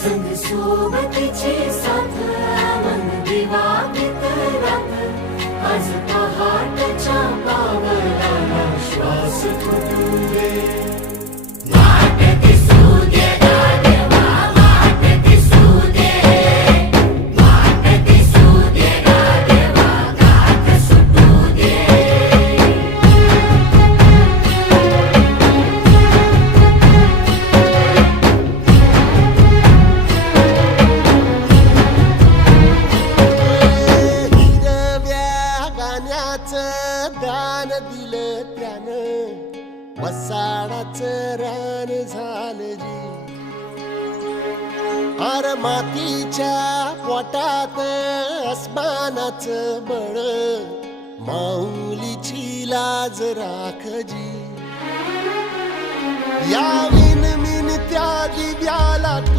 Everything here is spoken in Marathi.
संग सोबतीची साथ मन दिवाळीत रात आज पहाटच्या पावलाला श्वास फुटू दे वाट दिसू दे गाढवा वाट दिसू दे वाट दिसू दे गाढवा गाठ सुटू दे दान दिलं त्यानं वसाडाचं रान झालं जी अर मातीच्या पोटात अस्मानाचं बळ माऊलीची लाज राख जी या विन त्या दिव्याला